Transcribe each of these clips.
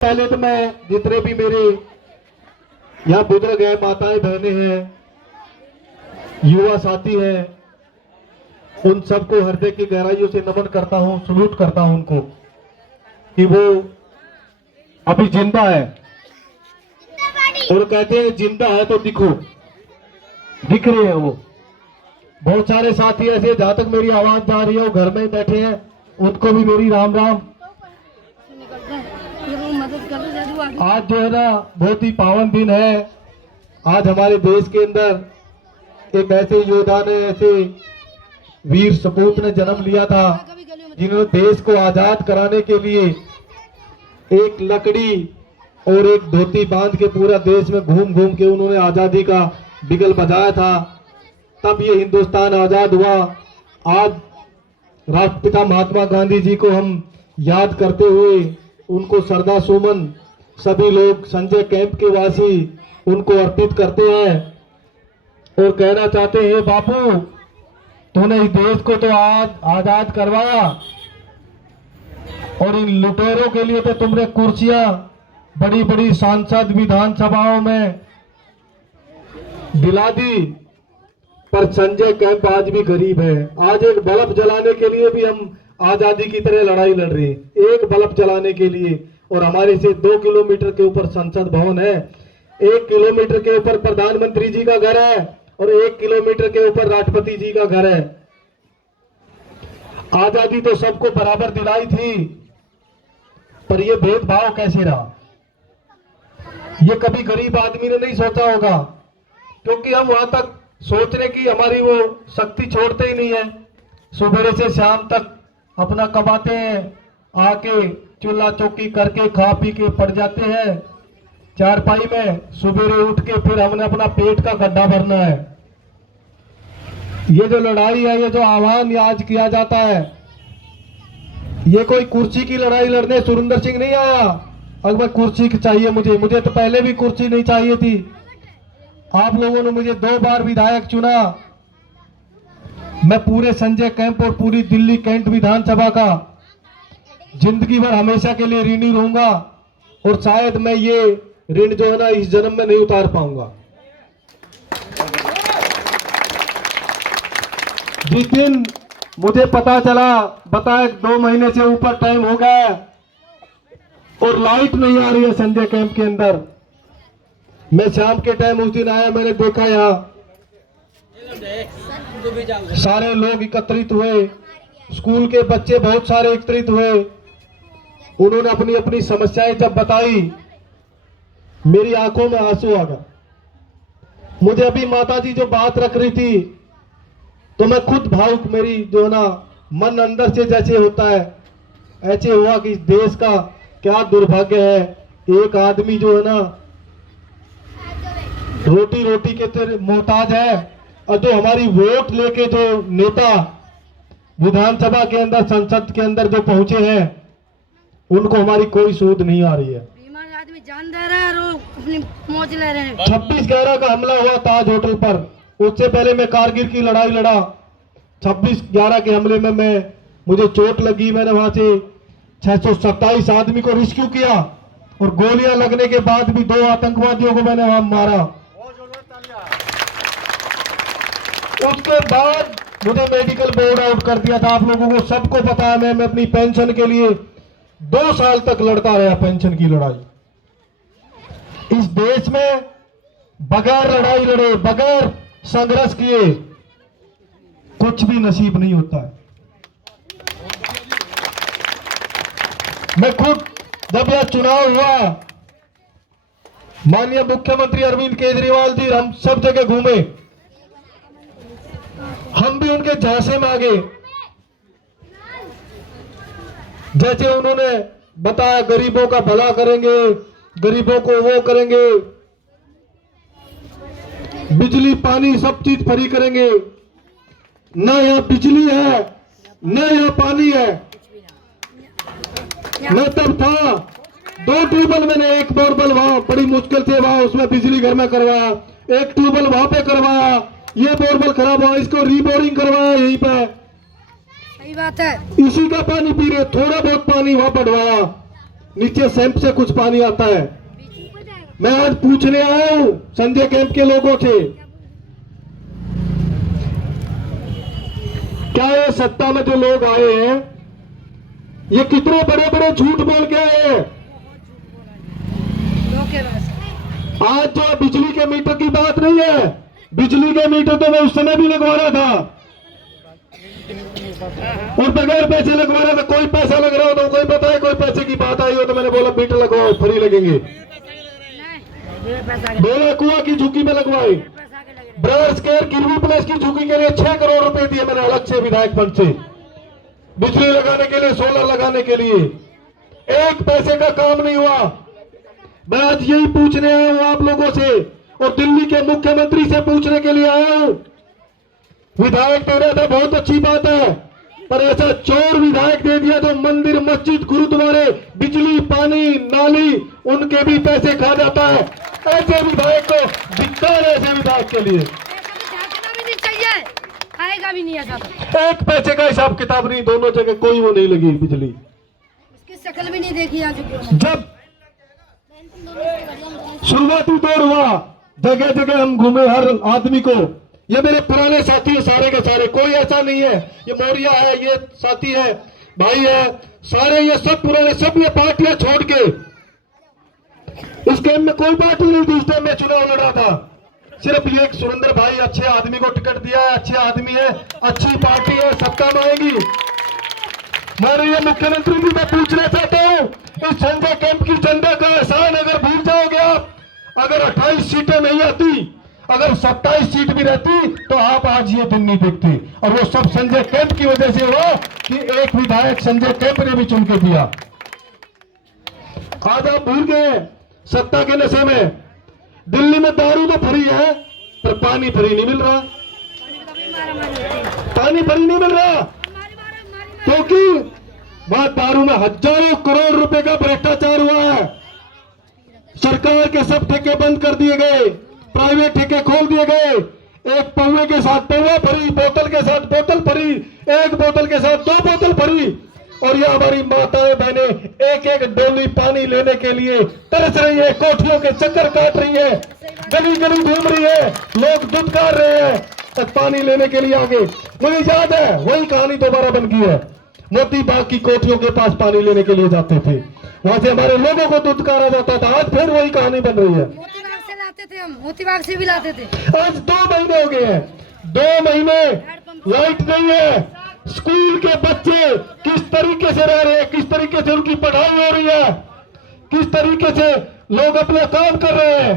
पहले तो मैं जितने भी मेरे यहाँ बुजुर्ग हैं, माताएं बहनें हैं, युवा साथी हैं, उन सबको हृदय की गहराइयों से नमन करता हूँ, सलूट करता हूँ उनको कि वो अभी जिंदा है। और कहते हैं जिंदा है तो दिखो, दिख रहे हैं वो। बहुत सारे साथी ऐसे जहां तक मेरी आवाज जा रही है वो घर में ही बैठे हैं, उनको भी मेरी राम राम। आज जो है ना बहुत ही पावन दिन है। आज हमारे देश के अंदर एक ऐसे योद्धा ने, ऐसे वीर सपूत ने जन्म लिया था जिन्होंने देश को आजाद कराने के लिए एक लकड़ी और एक धोती बांध के पूरा देश में घूम घूम के उन्होंने आजादी का बिगल बजाया था। तब ये हिंदुस्तान आजाद हुआ। आज राष्ट्रपिता महात्मा गांधी जी को हम याद करते हुए उनको श्रद्धा सुमन सभी लोग संजय कैंप के वासी उनको अर्पित करते हैं और कहना चाहते हैं, बापू तूने इस देश को तो आज आजाद करवाया और इन लुटेरों के लिए तो तुमने कुर्सियां बड़ी बड़ी सांसद विधानसभाओं में दिला दी, पर संजय कैंप आज भी गरीब है। आज एक बल्ब जलाने के लिए भी हम आजादी की तरह लड़ाई लड़ रहे हैं, एक बल्ब जलाने के लिए। और हमारे से 2 किलोमीटर के ऊपर संसद भवन है, 1 किलोमीटर के ऊपर प्रधानमंत्री जी का घर है और 1 किलोमीटर के ऊपर राष्ट्रपति जी का घर है। आजादी तो सबको बराबर दिलाई थी, पर यह भेदभाव कैसे रहा, ये कभी गरीब आदमी ने नहीं सोचा होगा, क्योंकि हम वहां तक सोचने की हमारी वो शक्ति छोड़ते ही नहीं है। सुबह से शाम तक अपना कमाते हैं, आके चूल्हा चौकी करके खा पी के पड़ जाते हैं चारपाई में। सुबह उठ के फिर हमने अपना पेट का गड्ढा भरना है। ये जो लड़ाई है, ये जो आह्वान आज किया जाता है, ये कोई कुर्सी की लड़ाई लड़ने सुरेंद्र सिंह नहीं आया। अगर कुर्सी चाहिए मुझे तो पहले भी कुर्सी नहीं चाहिए थी। आप लोगों ने मुझे 2 बार विधायक चुना। मैं पूरे संजय कैंप और पूरी दिल्ली कैंट विधानसभा का जिंदगी भर हमेशा के लिए ऋणी रहूंगा और शायद मैं ये ऋण जो है ना इस जन्म में नहीं उतार पाऊंगा। जिस दिन मुझे पता चला, बताए 2 महीने से ऊपर टाइम हो गया और लाइट नहीं आ रही है संजय कैंप के अंदर, मैं शाम के टाइम उस दिन आया, मैंने देखा यहाँ सारे लोग एकत्रित हुए, स्कूल के बच्चे बहुत सारे एकत्रित हुए। उन्होंने अपनी अपनी समस्याएं जब बताई, मेरी आंखों में आंसू आ गया। मुझे अभी माताजी जो बात रख रही थी तो मैं खुद भावुक, मेरी जो है ना मन अंदर से जैसे होता है ऐसे हुआ कि इस देश का क्या दुर्भाग्य है। एक आदमी जो है ना रोटी रोटी के तेरे मोहताज है, और जो हमारी वोट लेके जो नेता विधानसभा के अंदर संसद के अंदर जो पहुंचे हैं, उनको हमारी कोई सूद नहीं आ रही है। आदमी जान दे रहा है और अपनी मौज ले रहे हैं। 26/11 का हमला हुआ ताज होटल पर, उससे पहले मैं कारगिल की लड़ाई लड़ा। 26/11 के हमले में मुझे चोट लगी, मैंने वहां से 627 आदमी को रेस्क्यू किया और गोलियां लगने के बाद भी 2 आतंकवादियों को मैंने वहां मारा। उसके बाद मुझे मेडिकल बोर्ड आउट कर दिया था। आप लोगों को सबको पता है, मैं अपनी पेंशन के लिए 2 साल तक लड़ता रहा, पेंशन की लड़ाई। इस देश में बगैर लड़ाई लड़े, बगैर संघर्ष किए कुछ भी नसीब नहीं होता है। मैं खुद जब यह चुनाव हुआ, माननीय मुख्यमंत्री अरविंद केजरीवाल जी हम सब जगह घूमे, हम भी उनके झांसे में आ गए। जैसे उन्होंने बताया गरीबों का भला करेंगे, गरीबों को वो करेंगे, बिजली पानी सब चीज फ्री करेंगे। ना यहाँ बिजली है, ना यहाँ पानी है। मैं तब था 2 ट्यूबवेल, मैंने एक बोरवेल वहां बड़ी मुश्किल से वहां उसमें बिजली घर में करवाया, एक ट्यूबवेल वहां पे करवाया, ये बोरवेल खराब हुआ, इसको रीबोरिंग करवाया यहीं पे। सही बात है, इसी का पानी पी रहे, थोड़ा बहुत पानी वहां बढ़वाया। नीचे सैंप से कुछ पानी आता है। मैं आज पूछने आया हूं संजय कैंप के लोगों से, क्या ये सत्ता में जो लोग आए हैं ये कितने बड़े बड़े झूठ बोल के आए हैं। आज जो बिजली के मीटर की बात नहीं है, बिजली के मीटर तो मैं उस समय भी लगवा रहा था और बगैर पैसे लगवा रहा था। कोई पैसा लग रहा हो तो कोई बताए, कोई पैसे की बात आई हो तो मैंने बोला मीटर लगवाओ फ्री लगेंगे। बोला कुआं की झुकी में लगवाई, ब्रश केयर किरवी प्लस की झुकी के लिए 6 करोड़ रुपए दिए मैंने अलग से विधायक फंड से, बिजली लगाने के लिए, सोलर लगाने के लिए। एक पैसे का काम नहीं हुआ। मैं आज यही पूछने आया हूं आप लोगों से और दिल्ली के मुख्यमंत्री से पूछने के लिए आया हूं। विधायक दे रहा था, बहुत अच्छी बात है, पर ऐसा चोर विधायक दे दिया जो मंदिर, मस्जिद, गुरुद्वारे, बिजली, पानी, नाली उनके भी पैसे खा जाता है। ऐसे विधायक को धिक्कार है, ऐसे विधायक के लिए। भी नहीं चाहिए, आएगा भी नहीं ऐसा। एक पैसे का हिसाब किताब नहीं, दोनों जगह कोई वो नहीं लगी बिजली। उसकी शक्ल भी नहीं देखी आज। जब शुरुआती दौर हुआ, जगह जगह हम घूमे, हर आदमी को, ये मेरे पुराने साथी है सारे के सारे, कोई ऐसा नहीं है ये मौर्या है, ये साथी है, भाई है, सारे ये सब पुराने, सब ये पार्टियां छोड़ के, इस गेम में कोई पार्टी नहीं थी इस टाइम में चुनाव लड़ा था। सिर्फ ये एक सुरेंद्र भाई अच्छे आदमी को टिकट दिया है, अच्छे आदमी है, अच्छी पार्टी है, सत्ता में आएगी। माननीय मुख्यमंत्री भी मैं पूछना चाहता हूँ, इस संजय कैंप की जनता का एहसान अगर भूल जाओगे आप, अगर 28 सीटें नहीं आती, अगर 27 सीट भी रहती तो आप आज ये दिन नहीं देखते। और वो सब संजय कैंप की वजह से हुआ कि एक विधायक संजय कैंप ने भी चुन के दिया। आज आप भूल गए सत्ता के नशे में। दिल्ली में दारू तो फ्री है पर पानी फ्री नहीं मिल रहा, पानी फ्री नहीं मिल रहा क्योंकि वहां दारू में हजारों करोड़ रुपए का भ्रष्टाचार हुआ है। सरकार के सब ठेके बंद कर दिए गए, प्राइवेट ठेके खोल दिए गए। एक पौवे के साथ पौवा फ्री, बोतल के साथ बोतल फ्री, एक बोतल के साथ 2 बोतल फ्री। और ये हमारी माताएं बहनें एक एक डोली पानी लेने के लिए तरस रही है, कोठियों के चक्कर काट रही है, गली गली घूम रही है, लोग दुत्कार रहे हैं पानी लेने के लिए आगे। मुझे याद है वही कहानी दोबारा बन गई है। मोती बाग की कोठियों के पास पानी लेने के लिए जाते थे, वहां से हमारे लोगों को दुत्कारा जाता था। आज फिर वही कहानी बन रही है। मोतीबाग से लाते थे हम, मोतीबाग से भी लाते थे। आज 2 महीने हो गए हैं, 2 महीने लाइट नहीं है। स्कूल के बच्चे किस तरीके से रह रहे हैं, किस तरीके से उनकी पढ़ाई हो रही है, किस तरीके से लोग अपना काम कर रहे हैं।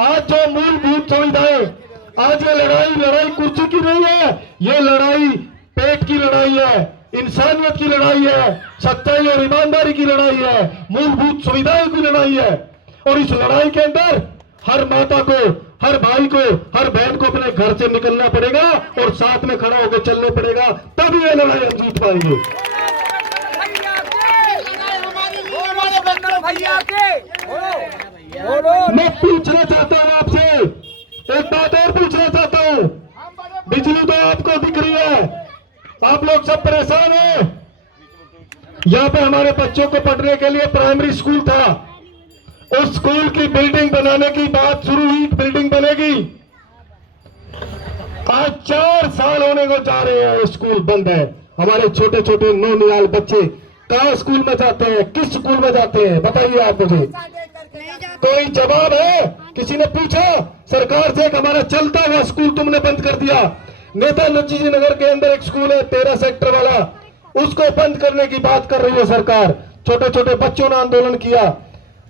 आज जो मूलभूत सुविधाएं, आज ये लड़ाई कुर्सी की नहीं है, ये लड़ाई पेट की लड़ाई है, इंसानियत की लड़ाई है, सच्चाई और ईमानदारी की लड़ाई है, मूलभूत सुविधाओं की लड़ाई है। और इस लड़ाई के अंदर हर माता को, हर भाई को, हर बहन को अपने घर से निकलना पड़ेगा और साथ में खड़ा होकर चलना पड़ेगा, तभी ये लड़ाई हम जीत पाएंगे। मैं पूछना चाहता हूँ आपसे, एक बात और पूछना चाहता हूँ। बिजली तो आपको दिख रही है, आप लोग सब परेशान हैं। यहाँ पे हमारे बच्चों को पढ़ने के लिए प्राइमरी स्कूल था, उस स्कूल की बिल्डिंग बनाने की बात शुरू हुई, बिल्डिंग बनेगी। आज 4 साल होने को जा रहे हैं, स्कूल बंद है। हमारे छोटे छोटे नौनिहाल बच्चे कहाँ स्कूल में जाते हैं, किस स्कूल में जाते हैं, बताइए आप मुझे। कोई जवाब है? किसी ने पूछा सरकार से कि हमारा चलता हुआ स्कूल तुमने बंद कर दिया। नेताजी नगर के अंदर एक स्कूल है 13 सेक्टर वाला, उसको बंद करने की बात कर रही है सरकार। छोटे छोटे बच्चों ने आंदोलन किया,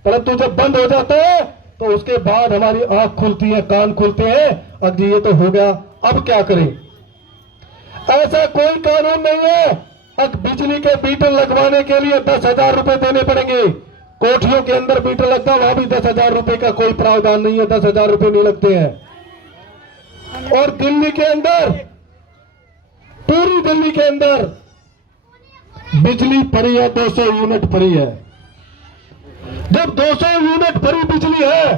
परंतु जब बंद हो जाता है तो उसके बाद हमारी आंख खुलती है, कान खुलते हैं, अब ये तो हो गया, अब क्या करें। ऐसा कोई कानून नहीं है। अब बिजली के मीटर लगवाने के लिए 10,000 रुपए देने पड़ेंगे। कोठियों के अंदर मीटर लगता है, वहां भी 10,000 रुपए का कोई प्रावधान नहीं है, 10,000 रुपए नहीं लगते हैं। और दिल्ली के अंदर, पूरी दिल्ली के अंदर बिजली फ्री है, 200 यूनिट फ्री है। जब 200 यूनिट फ्री बिजली है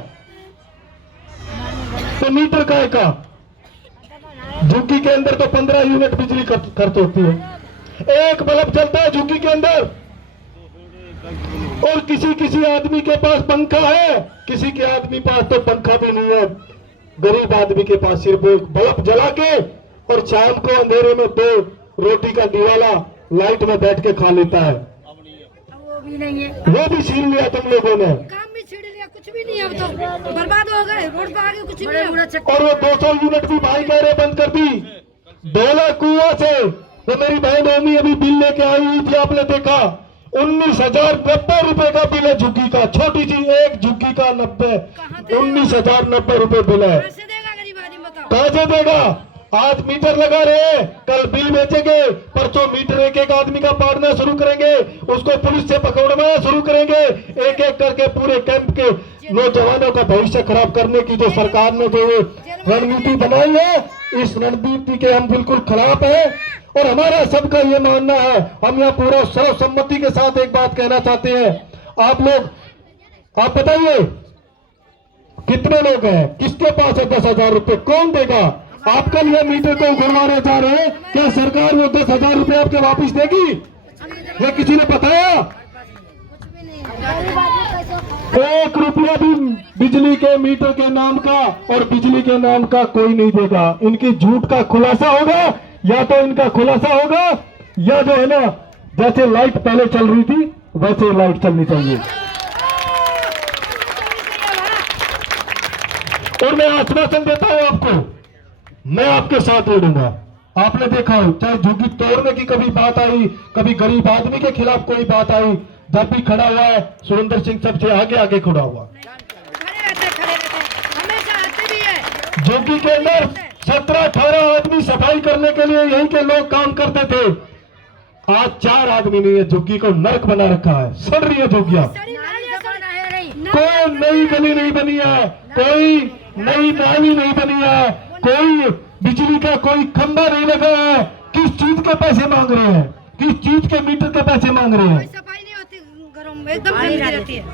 तो मीटर काय का? झुग्गी के अंदर तो 15 यूनिट बिजली खर्च होती है। एक बल्ब चलता है झुग्गी के अंदर, और किसी किसी आदमी के पास पंखा है, किसी के आदमी पास तो पंखा भी नहीं है। गरीब आदमी के पास सिर्फ एक बल्ब जला के और शाम को अंधेरे में 2 रोटी का दिवाला लाइट में बैठ के खा लेता है। वो भी नहीं है, वो भी छीन लिया तुम लोगों ने। काम भी छीन लिया, कुछ भी नहीं है। अब तो बर्बाद हो गए, रोड पे आगे कुछ नहीं है। और वो 200 यूनिट भी भाई कह रहे बंद कर दी। डोला कुआं से वो मेरी बहन ओमी अभी बिल लेके आई हुई थी, आपने देखा 19,090 रुपए का बिल है झुग्गी का। छोटी सी एक झुग्गी का 19,090 रुपए बिल है। कैसे देगा गरीब आदमी, बताओ कहाँ से देगा? आज मीटर लगा रहे हैं, कल बिल बेचेंगे, परसों मीटर एक एक आदमी का पाड़ना शुरू करेंगे, उसको पुलिस से पकड़ना शुरू करेंगे। एक एक करके पूरे कैंप के नौजवानों का भविष्य खराब करने की जो सरकार ने जो रणनीति बनाई है, इस रणनीति के हम बिल्कुल खिलाफ हैं। और हमारा सबका ये मानना है, हम यहाँ पूरा सर्वसम्मति के साथ एक बात कहना चाहते हैं। आप लोग, आप बताइए कितने लोग हैं, किसके पास है 10,000 रुपए? कौन देगा? आप कल ये मीटर को उखड़वाने जा रहे हैं, क्या सरकार वो 10,000 रुपए आपके वापस देगी? ये किसी ने बताया? कुछ भी नहीं है। 1 रुपया भी बिजली के मीटर के नाम का और बिजली के नाम का कोई नहीं देगा। इनकी झूठ का खुलासा होगा, या तो इनका खुलासा होगा, या जो है ना, जैसे लाइट पहले चल रही थी वैसे लाइट चलनी चाहिए। और मैं आश्वासन देता हूं आपको, मैं आपके साथ लड़ूंगा। आपने देखा हो, चाहे झुग्गी तोड़ने की कभी बात आई, कभी गरीब आदमी के खिलाफ कोई बात आई, जब भी खड़ा हुआ है सुरेंद्र सिंह सबसे आगे आगे खड़ा हुआ। खड़े रहते, हमेशा आते भी है। झुग्गी के अंदर 17-18 आदमी सफाई करने के लिए यहीं के लोग काम करते थे। आज 4 आदमी नहीं है, झुग्गी को नरक बना रखा है, सड़ रही है झुग्गियां। कोई नई गली नहीं बनी है, कोई नई नाली नहीं बनी है, कोई बिजली का कोई खंभा नहीं लगा है। किस चीज के पैसे मांग रहे हैं? किस चीज के मीटर के पैसे मांग रहे हैं? सफाई नहीं होती घरों में, एकदम गंदी रहती है।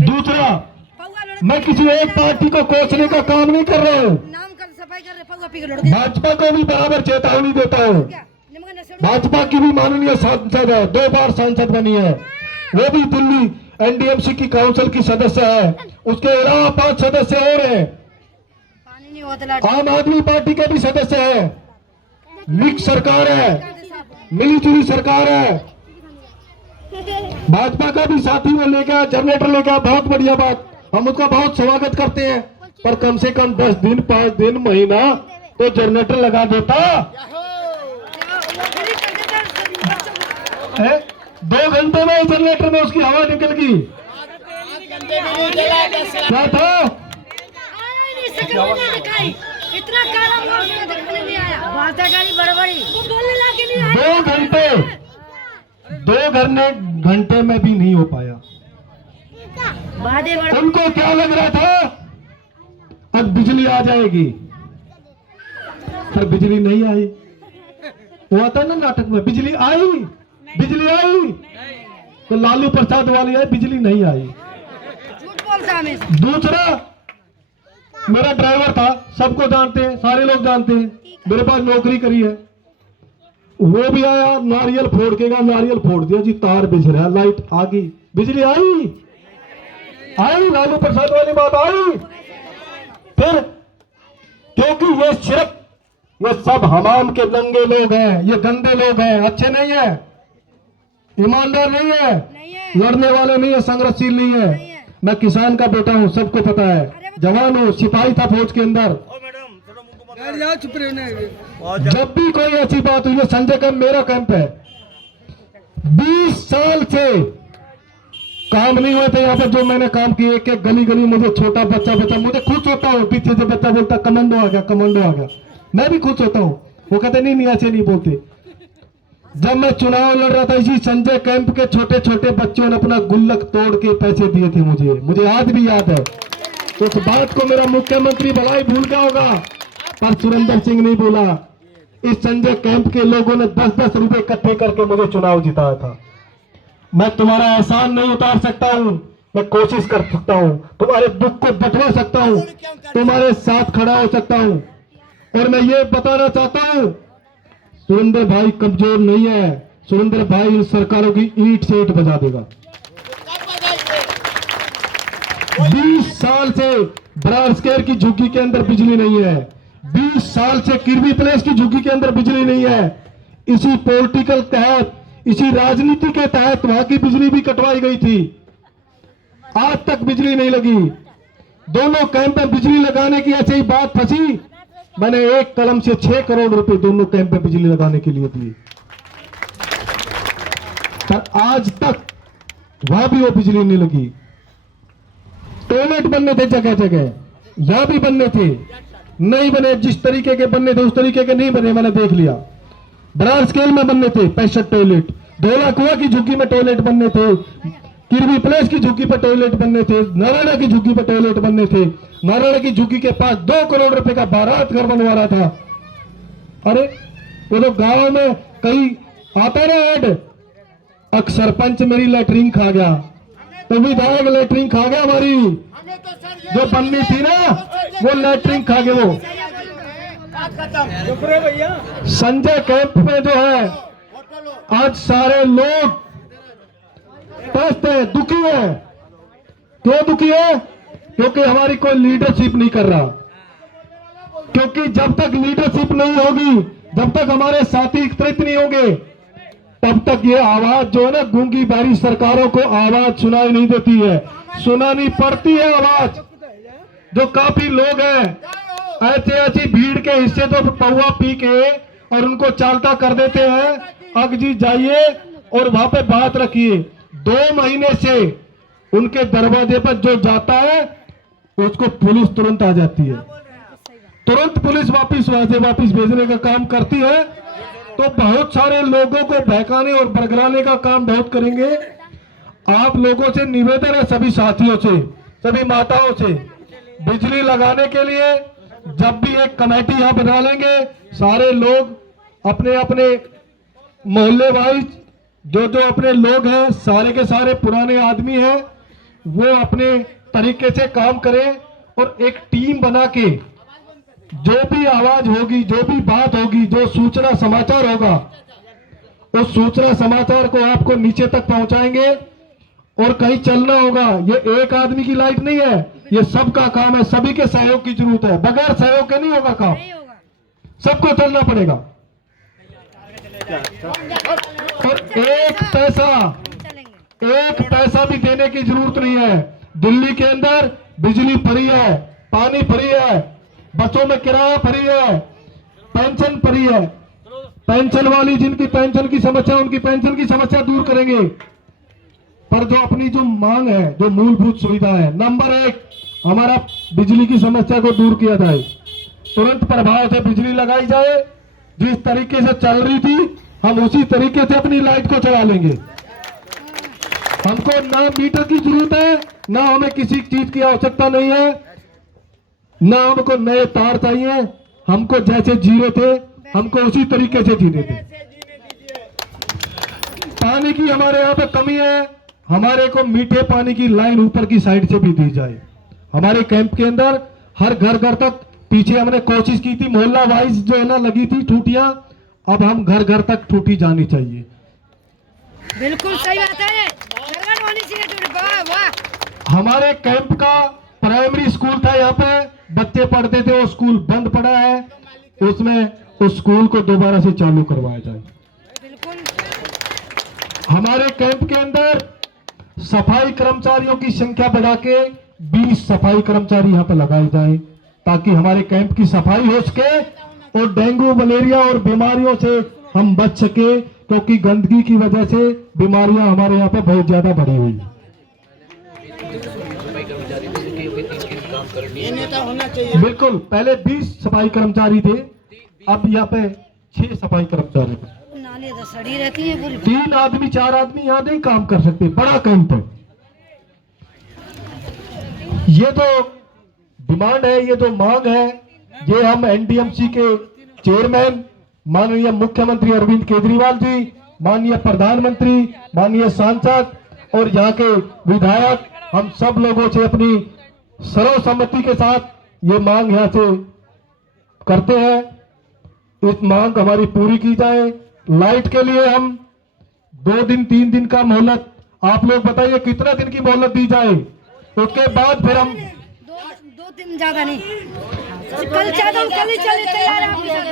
दूसरा, मैं किसी एक पार्टी को कोसने का काम नहीं कर रहा हूँ, नाम कर सफाई कर रहे, पौवा पी के लौट गए। भाजपा को भी बराबर चेतावनी देता हूँ। भाजपा की भी माननीय सांसद है, 2 बार सांसद बनी है, वो भी दिल्ली एनडीएमसी की काउंसिल की सदस्य है। उसके अलावा 5 सदस्य और हैं। पानी नहीं होता। आम आदमी पार्टी के भी सदस्य है। मिक्स सरकार है, मिली जुली सरकार है। भाजपा का भी साथी में लेकर जनरेटर लेकर, बहुत बढ़िया बात, हम उसका बहुत स्वागत करते हैं। पर कम से कम 10 दिन 5 दिन महीना तो जनरेटर लगा देता है। 2 घंटे में जनरेटर में उसकी हवा निकल गई। क्या था? इतना काला दिखाने नहीं आया, बड़बड़ी बोलने लाके नहीं आया। 2 घंटे में भी नहीं हो पाया। उनको क्या लग रहा था अब बिजली आ जाएगी, पर बिजली नहीं आई। वो आता ना नाटक में, बिजली आई, बिजली आई, तो लालू प्रसाद वाली आई, बिजली नहीं आई। झूठ बोलता है। दूसरा, मेरा ड्राइवर था, सबको जानते हैं, सारे लोग जानते हैं, मेरे पास नौकरी करी है। वो भी आया, नारियल फोड़ के गया, नारियल फोड़ दिया जी, तार बिछ रहा, लाइट आ गई, बिजली आई, लालू प्रसाद वाली बात आई। फिर क्योंकि ये सिर्फ, ये सब हमाम के दंगे लोग हैं, ये गंदे लोग हैं, अच्छे नहीं है, ईमानदार नहीं है, लड़ने वाले नहीं है, संघर्षशील नहीं है। मैं किसान का बेटा हूँ, सबको पता है, जवान हूँ, सिपाही था फौज के अंदर। जब भी कोई ऐसी बात हुई है, संजय कैंप मेरा कैंप है, 20 साल से काम नहीं हुए थे यहाँ पे। जो मैंने काम किए, एक एक गली गली मुझे छोटा बच्चा मुझे खुश होता हूँ, पीछे से बच्चा बोलता कमांडो आ गया, कमांडो आ गया, मैं भी खुश होता हूँ। वो कहते नहीं ऐसे नहीं बोलते। जब मैं चुनाव लड़ रहा था, इसी संजय कैंप के छोटे छोटे बच्चों ने अपना गुल्लक तोड़ के पैसे दिए थे मुझे आज भी याद है। उस बात को मेरा मुख्यमंत्री भलाई भूल गया होगा, पर सुरेंद्र सिंह नहीं भूला। इस संजय कैंप के लोगों ने 10-10 रुपए इकट्ठे करके मुझे चुनाव जिताया था। मैं तुम्हारा एहसान नहीं उतार सकता हूँ, मैं कोशिश कर सकता हूँ, तुम्हारे दुख को बटवा सकता हूँ, तुम्हारे साथ खड़ा हो सकता हूँ। और मैं ये बताना चाहता हूँ, सुरेंद्र भाई कमजोर नहीं है, सुरेंद्र भाई इन सरकारों की ईंट से ईंट बजा देगा। 20 साल से ब्रासकेर की झुग्गी के अंदर बिजली नहीं है, 20 साल से किरवी प्लेस की झुग्गी के अंदर बिजली नहीं है। इसी पॉलिटिकल तहत, इसी राजनीति के तहत वहां की बिजली भी कटवाई गई थी, आज तक बिजली नहीं लगी। दोनों कैंप में बिजली लगाने की ऐसे ही बात फंसी, मैंने एक कलम से 6 करोड़ रुपए दोनों कैंप में बिजली लगाने के लिए दिए, पर आज तक वहां भी वो बिजली नहीं लगी। टॉयलेट बनने थे जगह जगह, यहां भी बनने थे, नहीं बने। जिस तरीके के बनने थे उस तरीके के नहीं बने, मैंने देख लिया। बड़ा स्केल में बनने थे 65 टॉयलेट, धोला कुआं की झुग्गी में टॉयलेट बनने थे, किरवी प्लेस की झुग्गी पर टॉयलेट बनने थे, नारायण की झुग्गी पर टॉयलेट बनने थे। नारायण की झुग्गी के पास 2 करोड़ रुपए का बारात घर बनवा रहा था। अरे वो तो गांव में कहीं आता ना ऐड, अक सरपंच मेरी लैटरिन खा गया, तो विधायक लैटरिन खा गया, हमारी जो बननी थी ना वो लैटरिन खा गए। वो संजय कैंप में जो है आज सारे लोग पस्त है, दुखी है। क्यों दुखी है? क्योंकि हमारी कोई लीडरशिप नहीं कर रहा। क्योंकि जब तक लीडरशिप नहीं होगी, जब तक हमारे साथी एकत्रित नहीं होंगे, तब तक ये आवाज जो है ना, गूंगी बारी सरकारों को आवाज सुनाई नहीं देती है, सुनानी पड़ती है आवाज। जो काफी लोग हैं ऐसे ऐसी भीड़ के हिस्से तो पौवा पी के और उनको चालता कर देते हैं, अग जी जाइए और वहां पे बात रखिए। 2 महीने से उनके दरवाजे पर जो जाता है उसको पुलिस तुरंत आ जाती है, तुरंत पुलिस वापस वहां से वापस भेजने का काम करती है। तो बहुत सारे लोगों को बहकाने और बरगलाने का काम बहुत करेंगे। आप लोगों से निवेदन है, सभी साथियों से, सभी माताओं से, बिजली लगाने के लिए जब भी एक कमेटी यहां बना लेंगे, सारे लोग अपने अपने मोहल्ले वाइज जो जो अपने लोग हैं, सारे के सारे पुराने आदमी हैं, वो अपने तरीके से काम करें और एक टीम बना के जो भी आवाज होगी, जो भी बात होगी, जो सूचना समाचार होगा, उस सूचना समाचार को आपको नीचे तक पहुंचाएंगे। और कहीं चलना होगा, ये एक आदमी की लाइट नहीं है, ये सबका काम है, सभी के सहयोग की जरूरत है, बगैर सहयोग के नहीं होगा काम, सबको चलना पड़ेगा। और एक पैसा भी देने की जरूरत नहीं है। दिल्ली के अंदर बिजली फ्री है, पानी फ्री है, बसों में किराया फ्री है, पेंशन फ्री है। पेंशन वाली जिनकी पेंशन की समस्या, उनकी पेंशन की समस्या दूर करेंगे। पर जो अपनी जो मांग है, जो मूलभूत सुविधा है, नंबर 1 हमारा बिजली की समस्या को दूर किया जाए, तुरंत प्रभाव से बिजली लगाई जाए। जिस तरीके से चल रही थी हम उसी तरीके से अपनी लाइट को चला लेंगे। हमको ना मीटर की जरूरत है, ना हमें किसी चीज की आवश्यकता नहीं है, ना हमको नए तार चाहिए। हमको जैसे जीरे थे हमको उसी तरीके से जीने थे। पानी की हमारे यहाँ पे कमी है, हमारे को मीठे पानी की लाइन ऊपर की साइड से भी दी जाए। हमारे कैंप के अंदर हर घर घर तक, पीछे हमने कोशिश की थी मोहल्ला वाइज जो है ना लगी थी टूटियां, अब हम घर घर तक टूटी जानी चाहिए। बिल्कुल सही बात है, लगन होनी चाहिए टूटी। वाह वाह। हमारे कैंप का प्राइमरी स्कूल था, यहाँ पे बच्चे पढ़ते थे, वो स्कूल बंद पड़ा है, उसमें उस स्कूल को दोबारा से चालू करवाया जाए। बिल्कुल। हमारे कैंप के अंदर सफाई कर्मचारियों की संख्या बढ़ा के 20 सफाई कर्मचारी यहाँ पे लगाए जाए, ताकि हमारे कैंप की सफाई हो सके और डेंगू, मलेरिया और बीमारियों से हम बच सके, क्योंकि गंदगी की वजह से बीमारियां हमारे यहाँ पे बहुत ज्यादा बढ़ी हुई है। बिल्कुल, पहले 20 सफाई कर्मचारी थे, अब यहाँ पे 6 सफाई कर्मचारी थे। नाली तो सड़ी रहती है पूरी। 3 आदमी 4 आदमी यहाँ नहीं काम कर सकते, बड़ा कैंप है। ये तो डिमांड है, ये जो मांग है, ये हम एनडीएमसी के चेयरमैन माननीय मुख्यमंत्री अरविंद केजरीवाल जी, माननीय प्रधानमंत्री, माननीय सांसद और यहाँ के विधायक, हम सब लोगों से अपनी सर्वसम्मति के साथ ये मांग यहाँ से करते हैं। इस मांग हमारी पूरी की जाए। लाइट के लिए हम 2 दिन 3 दिन का मोहलत, आप लोग बताइए कितना दिन की मोहलत दी जाए, उसके बाद फिर हम 2 दिन ज्यादा नहीं, कल चाहता हूँ कल ही चले तैयार हैं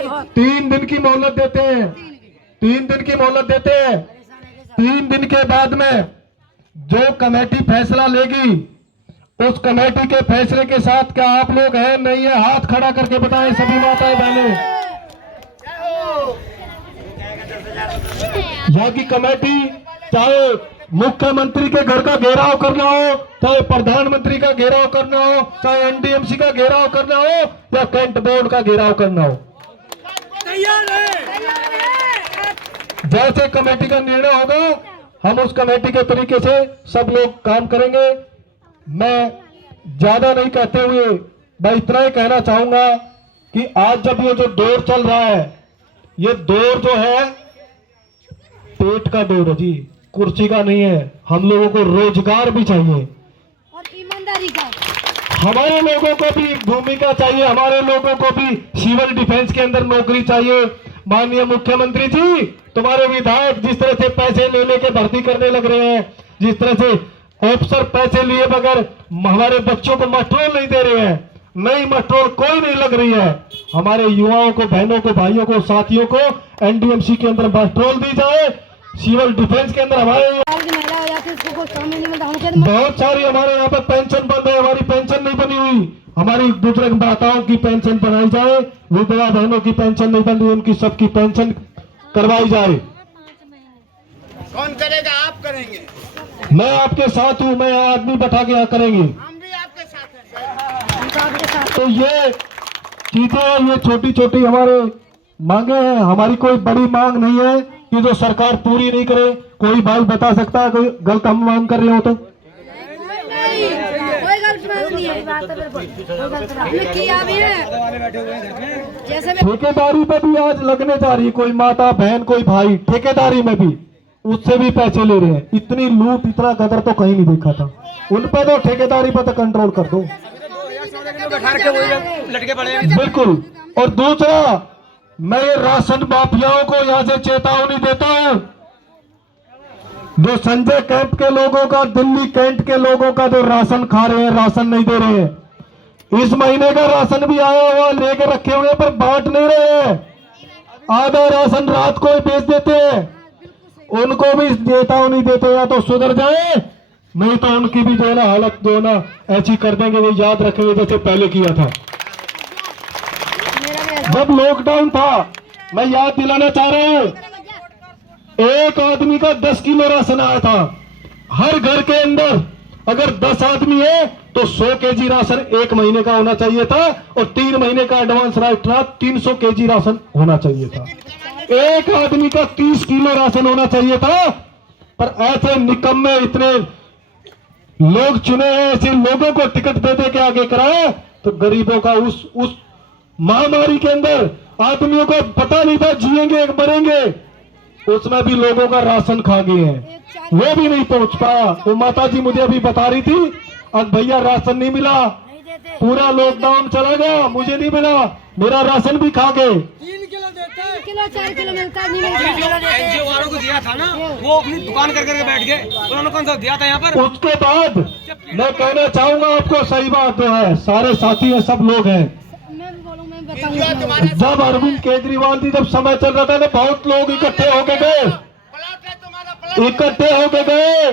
आप। 3 दिन की मोहलत देते हैं, 3 दिन की मोहलत देते हैं। 3 दिन के बाद में जो कमेटी फैसला लेगी, उस कमेटी के फैसले के साथ क्या आप लोग हैं नहीं है, हाथ खड़ा करके बताएं सभी माताएं बहनें। यहाँ की कमेटी चाहे मुख्यमंत्री के घर का घेराव करना हो, चाहे प्रधानमंत्री का घेराव करना हो, चाहे एनडीएमसी का घेराव करना हो, या कैंट बोर्ड का घेराव करना हो, तैयार है। जैसे कमेटी का निर्णय होगा हम उस कमेटी के तरीके से सब लोग काम करेंगे। मैं ज्यादा नहीं कहते हुए मैं इतना ही कहना चाहूंगा कि आज जब ये जो दौर चल रहा है, ये दौर जो है पेट का दौर है जी, कुर्सी का नहीं है। हम लोगों को रोजगार भी चाहिए और ईमानदारी का, हमारे लोगों को भी भूमिका चाहिए, हमारे लोगों को भी सिविल डिफेंस के अंदर नौकरी चाहिए। माननीय मुख्यमंत्री जी, तुम्हारे विधायक जिस तरह से पैसे ले लेके भर्ती करने लग रहे हैं, जिस तरह से अफसर पैसे लिए बगैर हमारे बच्चों को मस्ट्रोल नहीं दे रहे हैं, नई मस्ट्रोल कोई नहीं लग रही है। हमारे युवाओं को, बहनों को, भाइयों को, साथियों को एनडीएमसी के अंदर मस्ट्रोल दी जाए, सिविल डिफेंस के अंदर हमारे महिला हो जाती है, उसको कोई काम ही नहीं मिलता। हम बहुत सारी हमारे यहाँ पे पेंशन बंद है, हमारी पेंशन नहीं बनी हुई, हमारी बुजुर्ग माताओं की पेंशन बनाई जाए, विधवा बहनों की पेंशन नहीं बनी, उनकी सबकी पेंशन करवाई जाए। कौन करेगा? आप करेंगे। मैं आपके साथ हूँ, मैं आदमी बैठा के यहाँ करेंगे। हम भी आपके साथ हैं। तो ये चीजें, ये छोटी छोटी हमारे मांगे हैं, हमारी कोई बड़ी मांग नहीं है कि जो सरकार पूरी नहीं करे। कोई भाई बता सकता है कोई गलत हम मांग कर रहे हो तो? कोई गलत बात नहीं है, हमने किया भी है। जैसे ठेकेदारी पे भी आज लगने जा रही है, कोई माता बहन कोई भाई ठेकेदारी में भी उससे भी पैसे ले रहे हैं। इतनी लूट, इतना गदर तो कहीं नहीं देखा था। उन पे तो ठेकेदारी पे तो कंट्रोल कर दो बिल्कुल। और दूसरा, मैं ये राशन माफियाओं को यहाँ से चेतावनी देता हूँ, जो संजय कैंट के लोगों का, दिल्ली कैंट के लोगों का जो राशन खा रहे हैं, राशन नहीं दे रहे हैं। इस महीने का राशन भी आया हुआ लेके रखे हुए पर बांट नहीं रहे हैं, आधा राशन रात को ही बेच देते हैं। उनको भी चेतावनी देते हैं, या तो सुधर जाए, नहीं तो उनकी भी जो है ना हालत जो है ना ऐसी कर देंगे, वो याद रखेंगे जैसे पहले किया था। जब लॉकडाउन था, मैं याद दिलाना चाह रहा हूं, एक आदमी का 10 किलो राशन आया था। हर घर के अंदर अगर 10 आदमी है तो 100 केजी राशन एक महीने का होना चाहिए था, और 3 महीने का एडवांस राइट था, 300 केजी राशन होना चाहिए था। एक आदमी का 30 किलो राशन होना चाहिए था। पर ऐसे निकम्मे इतने लोग चुने हैं, ऐसे लोगों को टिकट दे दे के आगे कराया, तो गरीबों का उस महामारी के अंदर आदमियों को पता नहीं था जिएंगे मरेंगे, उसमें भी लोगों का राशन खा गए हैं, वो भी नहीं पहुंच पाया। वो माता जी मुझे अभी बता रही थी, अब भैया राशन नहीं मिला, पूरा लॉकडाउन चला गया, मुझे नहीं मिला, मेरा राशन भी खा गए। 3 किलो 4 किलो मिलता है, नहीं मिलता। एनजीओ वालों को दिया था ना, वो अपनी दुकान करके बैठ गए, उन्होंने कौन सा दिया था यहाँ पर। उसके बाद मैं कहना चाहूंगा आपको, सही बात जो है, सारे साथी हैं, सब लोग हैं। मैं भी बोलूं, मैं बताऊंगा। जब अरविंद केजरीवाल जी जब समय चल रहा था ना, बहुत लोग इकट्ठे होके गए, प्लॉट है तुम्हारा, प्लॉट। इकट्ठे होके गए।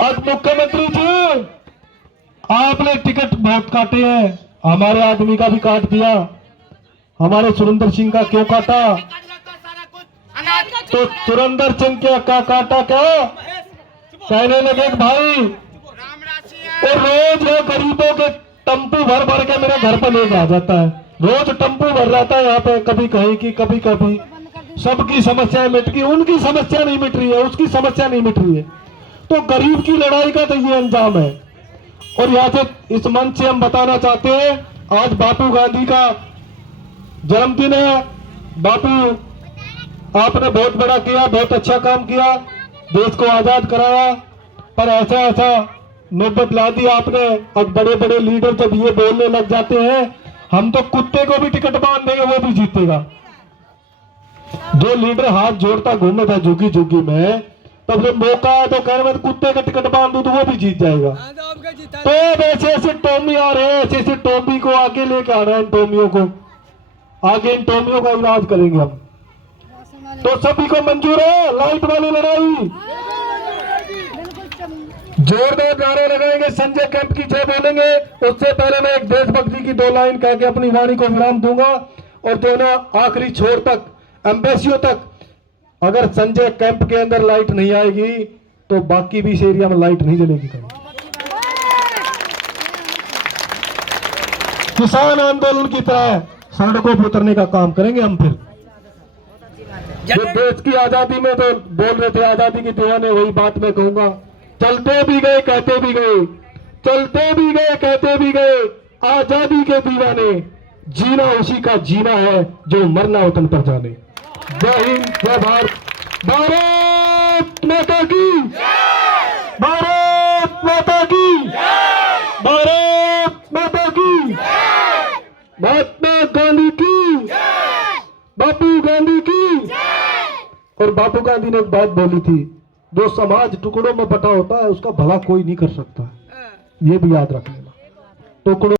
अब मुख्यमंत्री जी, आपने टिकट बहुत काटे हैं, हमारे आदमी का भी काट दिया, हमारे सुरेंद्र सिंह का क्यों काटा? काट जाता सारा कुछ, अनाज तो सुरेंद्र सिंह क्या काटा क्या? कहने लगे कि भाई राम राशि है। और रोज वो गरीबों के टम्पू भर भर के मेरे घर पर लेके आ जाता है, रोज टम्पू भर जाता है यहाँ पे, कभी कहीं की कभी कभी। सबकी समस्याएं मिट गई, उनकी समस्या नहीं मिट रही है, उसकी समस्या नहीं मिट रही है। तो गरीब की लड़ाई का तो ये अंजाम है। और यहाँ से इस मंच से हम बताना चाहते हैं, आज बापू गांधी का जन्मदिन है। बापू आपने बहुत बड़ा किया, बहुत अच्छा काम किया, देश को आजाद कराया, पर ऐसा नौबत ला दी आपने। अब बड़े बड़े लीडर जब ये बोलने लग जाते हैं, हम तो कुत्ते को भी टिकट बांध देंगे, वो भी जीतेगा। जो लीडर हाथ जोड़ता घूमे था झुग्गी झुग्गी में, तब जब मौका आया तो कह रहे कुत्ते का टिकट बांध दो तो वो भी जीत जाएगा। तो ऐसे ऐसे टोमी आ रहे हैं, ऐसे ऐसे टोमी को आगे लेके आ रहे हैं। टोमियों को आगे, इन टोमियों का इलाज करेंगे हम। तो सभी को मंजूर है लाइट वाली लड़ाई? जोरदार नारे लगाएंगे, संजय कैंप की जय बोलेंगे। उससे पहले मैं एक देशभक्ति की 2 लाइन कह के अपनी वाणी को विराम दूंगा और जो ना आखिरी छोर तक, एम्बेसियों तक, अगर संजय कैंप के अंदर लाइट नहीं आएगी तो बाकी भी इस एरिया में लाइट नहीं जलेगी कहीं। किसान आंदोलन की तरह सड़कों पर उतरने का काम करेंगे हम। फिर जो देश की आजादी में तो बोल रहे थे आजादी की दीवाने, वही बात मैं कहूंगा, चलते भी गए कहते भी गए, चलते भी गए कहते भी गए, आजादी के दीवाने, जीना उसी का जीना है जो मरना वतन पर जाने। जय हिंद, जय भारत, भारत माता की, भारत माता की, भारत माता की, महात्मा गांधी की, बापू गांधी की। और बापू गांधी ने एक बात बोली थी, जो समाज टुकड़ों में बटा होता है उसका भला कोई नहीं कर सकता, ये भी याद रख लेना। टुकड़ों